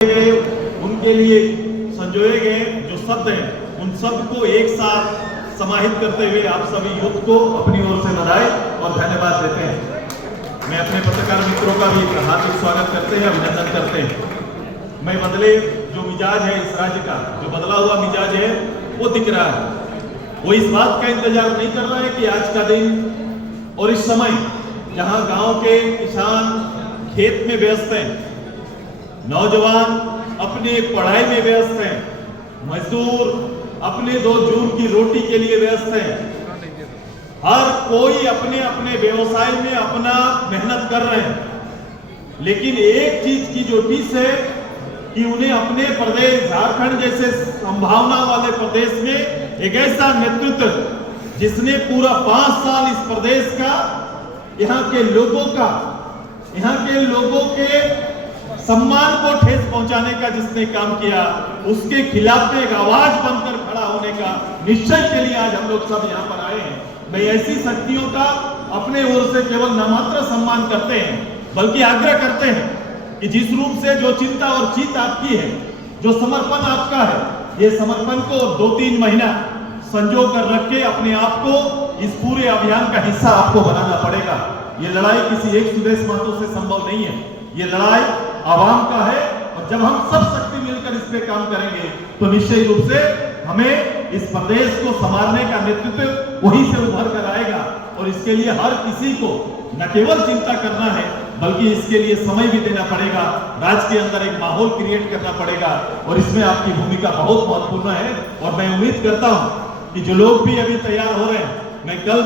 गए, उनके लिए संजोए गए जो शब्द हैं, उन शब्द को एक साथ समाहित करते हुए आप सभी युद्ध को अपनी ओर से बधाई और धन्यवाद देते हैं। मैं अपने पत्रकार मित्रों का भी हार्दिक स्वागत करते हैं, अभिनंदन करते हैं। मैं बदले जो मिजाज है इस राज्य का, जो बदला हुआ मिजाज है वो दिख रहा है। वो इस बात का इंतजार नहीं कर रहा है कि आज का दिन और इस समय जहां गांव के किसान खेत में व्यस्त हैं, नौजवान अपने पढ़ाई में व्यस्त हैं, मजदूर अपने 2 जून की रोटी के लिए व्यस्त हैं, हर कोई अपने अपने व्यवसाय में अपना मेहनत कर रहे हैं। लेकिन एक चीज की जो टीस है कि उन्हें अपने प्रदेश झारखंड जैसे संभावना वाले प्रदेश में एक ऐसा नेतृत्व जिसने पूरा 5 साल इस प्रदेश का, यहाँ के लोगों के सम्मान को ठेस पहुंचाने का जिसने काम किया, उसके खिलाफ में एक आवाज बनकर खड़ा होने का निश्चय के लिए आज हम लोग सब यहाँ पर आए हैं। मैं ऐसी शक्तियों का अपने ओर से केवल नामात्र सम्मान करते हैं, बल्कि आग्रह करते हैं कि जिस रूप से जो चिंता और जीत आपकी है, जो समर्पण आपका है, ये समर्पण को 2-3 महीना संजो कर रख के अपने आप को इस पूरे अभियान का हिस्सा आपको बनाना पड़ेगा। ये लड़ाई किसी एक सुदेश महतो से संभव नहीं है, ये लड़ाई आवाम का है। और जब हम सब शक्ति मिलकर इस पे काम करेंगे तो निश्चय रूप से हमें इस प्रदेश को संभालने का नेतृत्व वहीं से उभर कर आएगा। और इसके लिए हर किसी को न केवल चिंता करना है, बल्कि इसके लिए समय भी देना पड़ेगा, राज्य के अंदर एक माहौल क्रिएट करना पड़ेगा। और इसमें आपकी भूमिका बहुत महत्वपूर्ण है। और मैं उम्मीद करता हूं कि जो लोग भी अभी तैयार हो रहे हैं, मैं कल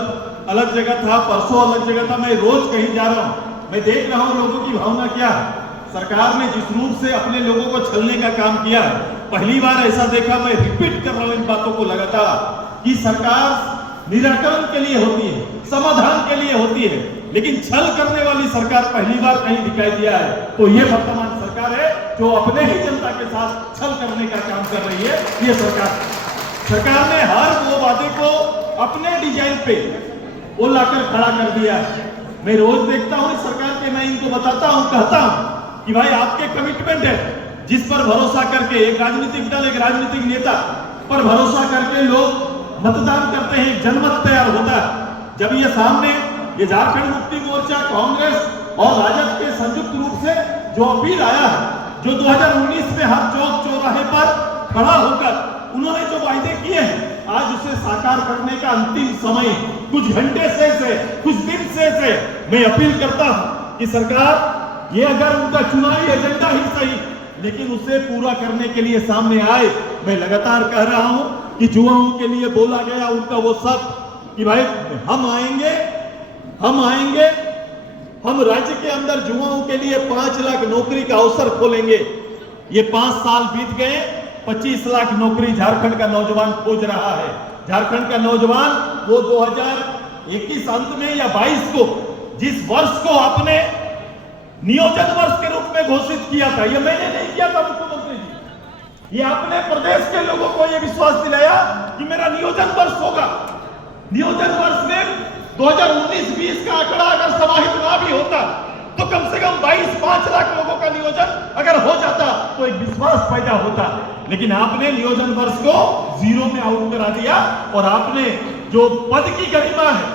अलग जगह था, परसों अलग जगह था, मैं रोज कहीं जा रहा हूं, मैं देख रहा हूं लोगों की भावना क्या है। सरकार ने जिस रूप से अपने लोगों को छलने का काम किया है, पहली बार ऐसा देखा, मैं रिपीट कर रहा हूं इन बातों को लगातार, कि सरकार निराकरण के लिए होती है, समाधान के लिए होती है, लेकिन छल करने वाली सरकार पहली बार कहीं दिखाई दिया है तो ये वर्तमान सरकार है जो अपने ही जनता के साथ छल करने का काम कर रही है। ये सरकार ने हर वो वादे को अपने डिजाइन पे वो लाकर खड़ा कर दिया है। मैं रोज देखता हूं सरकार के, मैं इनको बताता हूं, कहता हूं कि भाई आपके कमिटमेंट है, जिस पर भरोसा करके एक राजनीतिक दल, एक राजनीतिक नेता पर भरोसा करके लोग मतदान करते हैं, जनमत तैयार होता है। जब ये सामने ये झारखंड मुक्ति मोर्चा, कांग्रेस और राजद के संयुक्त रूप से जो अपील आया है, जो 2019 में हर चौक चौराहे पर खड़ा होकर उन्होंने जो वायदे किए हैं, आज उसे साकार करने का अंतिम समय कुछ घंटे से कुछ दिन से मैं अपील करता हूं कि सरकार, ये अगर उनका चुनावी एजेंडा ही सही, लेकिन उसे पूरा करने के लिए सामने आए। मैं लगातार कह रहा हूं कि युवाओं के लिए बोला गया उनका वो सब कि भाई हम आएंगे, हम राज्य के अंदर युवाओं के लिए 5 लाख नौकरी का अवसर खोलेंगे। ये 5 साल बीत गए, 25 लाख नौकरी झारखंड का नौजवान खोज रहा है। झारखंड का नौजवान वो 2021 अंत में या 22 को, जिस वर्ष को आपने नियोजन वर्ष के रूप में घोषित किया था, ये मैंने नहीं किया था मुख्यमंत्री जी, ये आपने प्रदेश के लोगों को ये विश्वास दिलाया कि मेरा नियोजन वर्ष होगा। नियोजन वर्ष में 2019-20 का आंकड़ा अगर समाहित ना भी होता तो कम से कम 22-5 लाख लोगों का नियोजन अगर हो जाता तो एक विश्वास पैदा होता। लेकिन आपने नियोजन वर्ष को 0 में आउट करा दिया। और आपने जो पद की गरिमा है,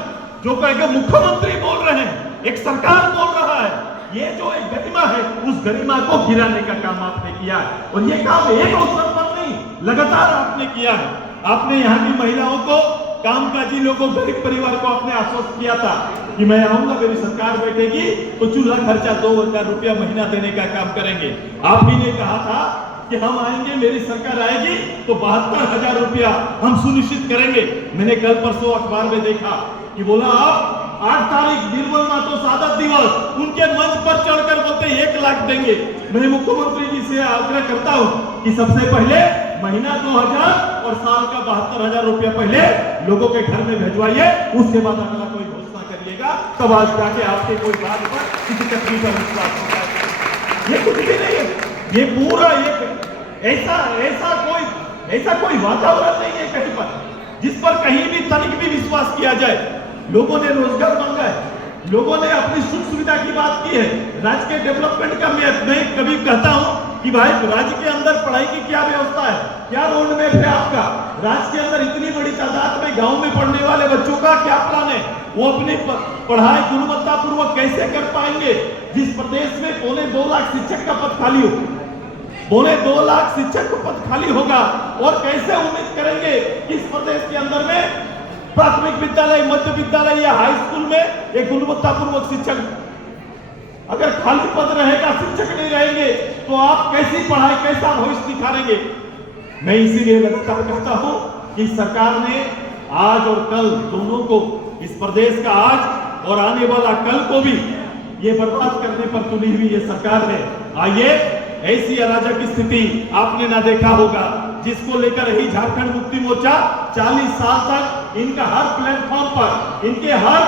जो कहेंगे मुख्यमंत्री बोल रहे हैं, एक सरकार बोल रहा है, ये जो एक गरिमा है, उस गरिमा को गिराने का काम आपने किया है। और ये काम एक अवसर पर नहीं, लगातार आपने किया है। आपने यहाँ की महिलाओं को, कामकाजी लोगों, गरीब परिवार को आपने आश्वस्त किया था कि मैं आऊंगा, मेरी सरकार बैठेगी तो चूल्हा खर्चा 2,000 रुपया महीना देने का काम करेंगे। आप ही ने कहा था कि हम आएंगे, मेरी सरकार आएगी तो 72,000 रुपया हम सुनिश्चित करेंगे। मैंने कल परसों अखबार में देखा कि बोला आप 8 तारीख निर्मल महतो शहादत दिवस, उनके मंच पर चढ़कर बोलते 1 लाख देंगे। मैं मुख्यमंत्री जी से आग्रह करता हूं कि सबसे पहले महीना 2,000 और साल का 72,000 रुपया पहले लोगों के घर में भेजवाइए, उसके बाद अगला कोई घोषणा करिएगा, तब आज जाके आपके कोई बात पर किसी तकलीफ का विश्वास होगा। ये कुछ भी नहीं है, ये पूरा ऐसा कोई वातावरण नहीं है कहीं पर जिस पर कहीं भी तनिक भी विश्वास किया जाए। लोगों ने रोजगार मांगा है, लोगों ने अपनी सुख सुविधा की बात की है, राज्य के डेवलपमेंट का मैं कभी कहता हूं कि भाई राज्य के अंदर पढ़ाई की क्या व्यवस्था है, क्या रोड मैप है आपका, राज्य के अंदर इतनी बड़ी तादाद में गांव में पढ़ने वाले बच्चों का क्या प्लान है, वो अपनी पढ़ाई गुणवत्ता पूर्वक कैसे कर पाएंगे। जिस प्रदेश में 2.25 लाख शिक्षक का पद खाली हो, 2.25 लाख शिक्षक का पद खाली होगा, और कैसे उम्मीद करेंगे कि इस प्रदेश के अंदर में प्राथमिक विद्यालय, मध्य विद्यालय या हाई स्कूल में एक गुणवत्ता पूर्वक शिक्षक, अगर खाली पद रहेगा, शिक्षक नहीं रहेंगे, तो आप कैसी पढ़ाई, कैसा भविष्य निखारेंगे। मैं इसीलिए लगातार कहता हूं कि सरकार ने आज और कल दोनों को, इस प्रदेश का आज और आने वाला कल को भी ये बर्बाद करने पर तुली हुई ये सरकार है। आइए, ऐसी अराजक स्थिति आपने ना देखा होगा, जिसको लेकर ही झारखंड मुक्ति मोर्चा 40 साल तक इनका हर प्लेटफॉर्म पर, इनके हर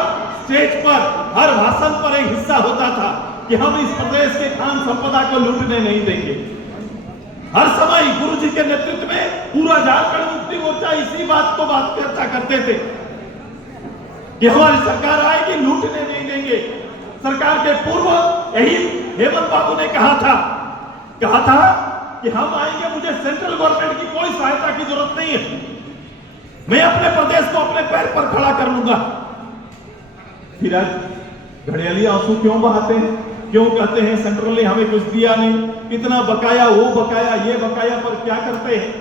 स्टेज पर, हर भाषण पर एक हिस्सा होता था कि हम इस प्रदेश के खान संपदा को लूटने नहीं देंगे। हर समय गुरु जी के नेतृत्व में पूरा झारखंड मुक्ति मोर्चा इसी बात को चर्चा करते थे कि हमारी सरकार आएगी, लूटने नहीं देंगे। सरकार के पूर्व यही हेमंत बाबू ने कहा था कि हम आएंगे, मुझे सेंट्रल गवर्नमेंट की कोई सहायता की जरूरत नहीं है, मैं अपने प्रदेश को अपने पैर पर खड़ा कर लूंगा। फिर आज घड़ियाली आंसू क्यों बहाते हैं, क्यों कहते हैं सेंट्रल ने हमें कुछ दिया नहीं, कितना बकाया, वो बकाया, ये बकाया, पर क्या करते हैं।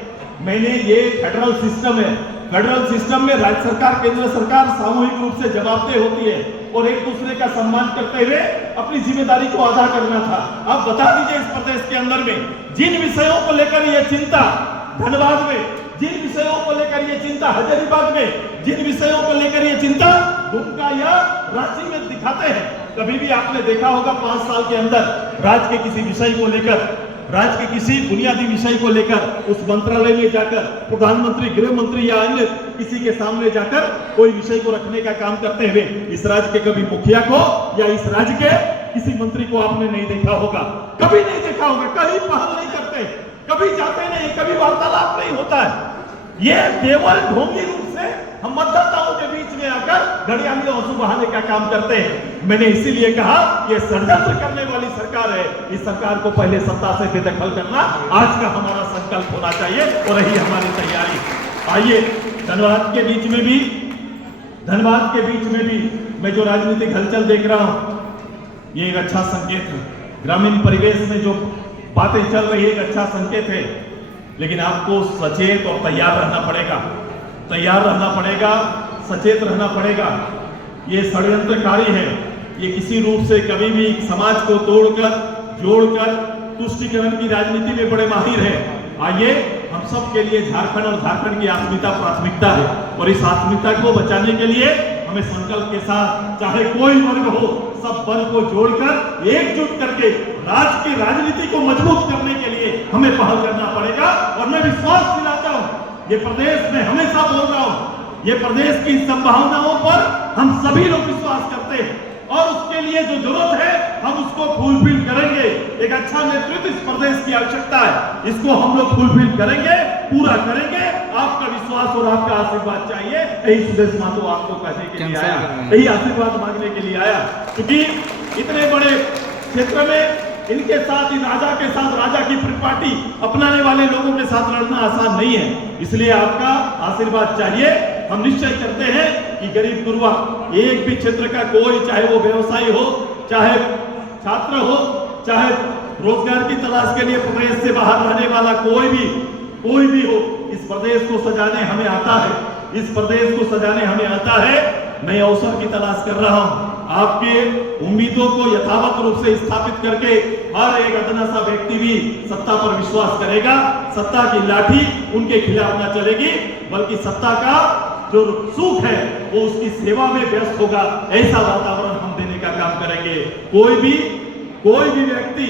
मैंने ये फेडरल सिस्टम है, फेडरल सिस्टम में राज्य सरकार, केंद्र सरकार सामूहिक रूप से जवाबदेह होती है और एक दूसरे का सम्मान करते हुए अपनी जिम्मेदारी को अदा करना था। अब बता दीजिए, इस प्रदेश के अंदर में जिन विषयों को लेकर ये चिंता धनबाद में, जिन विषयों को लेकर ये चिंता हजारीबाग में, जिन विषयों को लेकर ये चिंता दुमका या रांची में दिखाते हैं, कभी भी आपने देखा होगा 5 साल के अंदर राज्य के किसी विषय को लेकर, राज्य के किसी बुनियादी विषय को लेकर उस मंत्रालय में जाकर प्रधानमंत्री, गृह मंत्री या अन्य किसी के सामने जाकर कोई विषय को रखने का काम करते हुए इस राज्य के कभी मुखिया को या इस राज्य के किसी मंत्री को आपने नहीं देखा होगा, कभी नहीं देखा होगा, कभी पहल नहीं करते, कभी जाते नहीं, कभी वार्तालाप नहीं होता है। ये केवल ढोंगी रूप से हम मतदाताओं के बीच में आकर घड़ियाली आंसू बहाने का काम करते हैं। मैंने इसीलिए कहा ये षड्यंत्र करने वाली सरकार है, इस सरकार को पहले सत्ता से बेदखल करना आज का हमारा संकल्प होना चाहिए और यही हमारी तैयारी। आइए, धनबाद के बीच में भी मैं जो राजनीतिक हलचल देख रहा हूं, ये एक अच्छा संकेत है। ग्रामीण परिवेश में जो बातें चल रही है, एक अच्छा संकेत है, लेकिन आपको सचेत और तैयार रहना पड़ेगा, सचेत रहना पड़ेगा। ये षड्यंत्रकारी है, ये किसी रूप से कभी भी समाज को तोड़कर, जोड़कर तुष्टीकरण की राजनीति में बड़े माहिर है। आइए, हम सब के लिए झारखंड और झारखंड की अस्मिता प्राथमिकता है और इस अस्मिता को बचाने के लिए हमें संकल्प के साथ, चाहे कोई वर्ग हो, सब वर्ग को जोड़कर एकजुट करके राज्य की राजनीति को मजबूत करने के लिए हमें पहल करना पड़ेगा। और मैं विश्वास दिलाता हूं, ये प्रदेश में हमेशा बोल रहा हूं, ये प्रदेश की संभावनाओं पर हम सभी लोग विश्वास करते हैं और उसके लिए जो जरूरत है हम उसको फुलफिल करेंगे। एक अच्छा नेतृत्व इस प्रदेश की आवश्यकता है, इसको हम लोग फुलफिल करेंगे, पूरा करेंगे। आपका विश्वास और आपका आशीर्वाद चाहिए। यही सुदेश महतो आपको कहने के लिए आया, यही आशीर्वाद मांगने के लिए आया, क्योंकि इतने बड़े क्षेत्र में इनके साथ, ही राजा के साथ, राजा की पार्टी अपनाने वाले लोगों के साथ लड़ना आसान नहीं है, इसलिए आपका आशीर्वाद चाहिए। हम निश्चय करते हैं कि गरीब गुरबा एक भी क्षेत्र का कोई, चाहे वो व्यवसायी हो, चाहे छात्र हो, चाहे रोजगार की तलाश के लिए प्रदेश से बाहर रहने वाला कोई भी हो, इस प्रदेश को सजाने हमें आता है, इस प्रदेश को सजाने हमें आता है। नए अवसर की तलाश कर रहा हूं, आपके उम्मीदों को यथावत रूप से स्थापित करके हर एक अदना सा व्यक्ति भी सत्ता पर विश्वास करेगा। सत्ता की लाठी उनके खिलाफ न चलेगी, बल्कि सत्ता का जो सुख है वो उसकी सेवा में व्यस्त होगा, ऐसा वातावरण हम देने का काम करेंगे। कोई भी व्यक्ति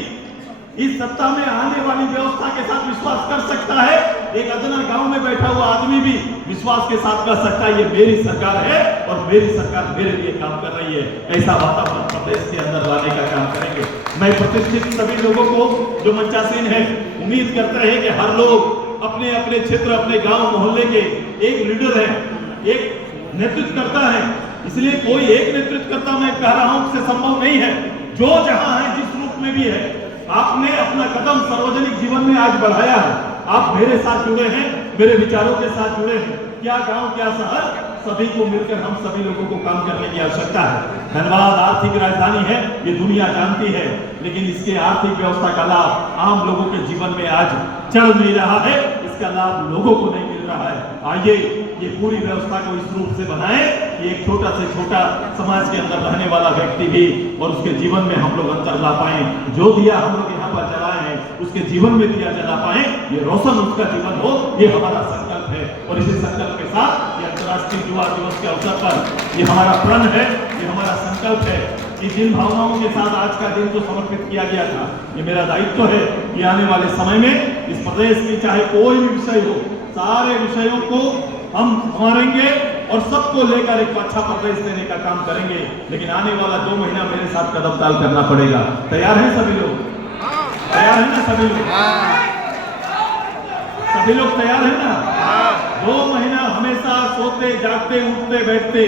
इस सत्ता में आने वाली व्यवस्था के साथ विश्वास कर सकता है। एक अदना गांव में बैठा हुआ आदमी भी विश्वास के साथ कर सकता है, ये मेरी सरकार है और मेरी सरकार मेरे लिए काम कर रही है। ऐसा वातावरण प्रदेश के अंदर लाने का काम करेंगे। मैं प्रतिष्ठित सभी लोगों को जो मंचासीन है, उम्मीद करते हैं कि हर लोग अपने अपने क्षेत्र, अपने गांव मोहल्ले के एक लीडर है, एक नेतृत्व करता है। इसलिए कोई एक नेतृत्व करता मैं कह रहा हूं से संभव नहीं है। जो जहां है, जिस रूप में भी है, आपने अपना कदम सार्वजनिक जीवन में आज बढ़ाया है। आप मेरे साथ जुड़े हैं, मेरे विचारों के साथ जुड़े हैं। क्या गांव, क्या शहर, सभी को मिलकर हम सभी लोगों को काम करने की आवश्यकता है। धनबाद आर्थिक राजधानी है, ये दुनिया जानती है, लेकिन इसके आर्थिक व्यवस्था का लाभ आम लोगों के जीवन में आज चल नहीं रहा है, इसका लाभ लोगों को नहीं मिल रहा है। आइए ये पूरी व्यवस्था को इस रूप से बनाएं कि एक छोटा से छोटा समाज के अंदर रहने वाला व्यक्ति भी और उसके जीवन में हम लोग अंतर ला पाए। जो दिया हम लोग यहाँ पर जलाए हैं, उसके जीवन में दिया जला पाए, ये रोशन उसका जीवन हो, ये हमारा संकल्प है। और इसी संकल्प के साथ ये अंतर्राष्ट्रीय युवा दिवस के अवसर पर ये हमारा प्रण है, ये हमारा संकल्प है कि जिन भावनाओं के साथ आज का दिन को समर्पित किया गया था, ये मेरा दायित्व है कि आने वाले समय में इस प्रदेश की चाहे कोई भी विषय हो, सारे विषयों को हम संवारेंगे और सबको लेकर एक अच्छा प्रदेश देने का काम करेंगे। लेकिन आने वाला 2 महीना मेरे साथ कदम ताल करना पड़ेगा। तैयार हैं सभी लोग? तैयार हैं ना सभी लोग? सभी लोग तैयार हैं ना? 2 महीना हमेशा सोते जागते उठते बैठते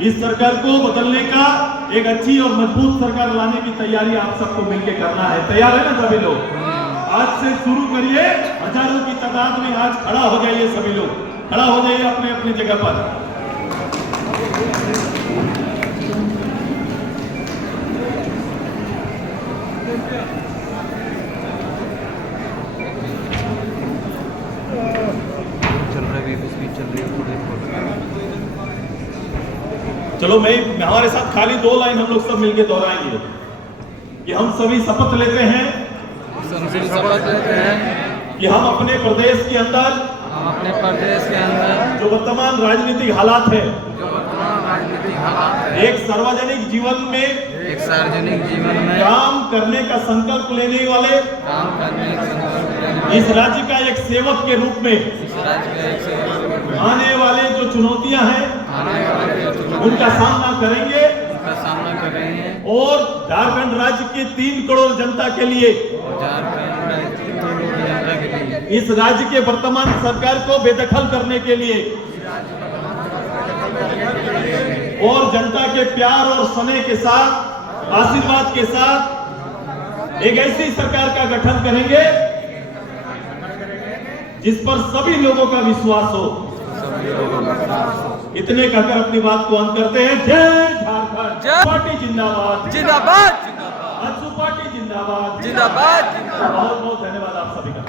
इस सरकार को बदलने का, एक अच्छी और मजबूत सरकार लाने की तैयारी आप सबको मिलकर करना है। तैयार है ना सभी लोग? आज से शुरू करिए, हजारों की तादाद में आज खड़ा हो जाइए, सभी लोग खड़ा हो जाइए अपने अपनी जगह पर। चलो मैं हमारे साथ खाली 2 लाइन हम लोग सब मिलके दोहराएंगे कि हम सभी शपथ लेते हैं कि हम अपने प्रदेश के अंदर जो वर्तमान राजनीतिक हालात है, एक सार्वजनिक जीवन में काम करने का संकल्प लेने वाले, इस राज्य का एक सेवक के रूप में आने वाले जो चुनौतियां हैं उनका सामना करेंगे और झारखंड राज्य के 3 करोड़ जनता के लिए इस राज्य के वर्तमान सरकार को बेदखल करने के लिए और जनता के प्यार और स्नेह के साथ, आशीर्वाद के साथ एक ऐसी सरकार का गठन करेंगे जिस पर सभी लोगों का विश्वास हो। इतने कहकर अपनी बात को अंत करते हैं। जय झारखंड, पार्टी जिंदाबाद, जिंदाबाद, आजसू पार्टी जिंदाबाद, जिंदाबाद। बहुत बहुत धन्यवाद आप सभी का।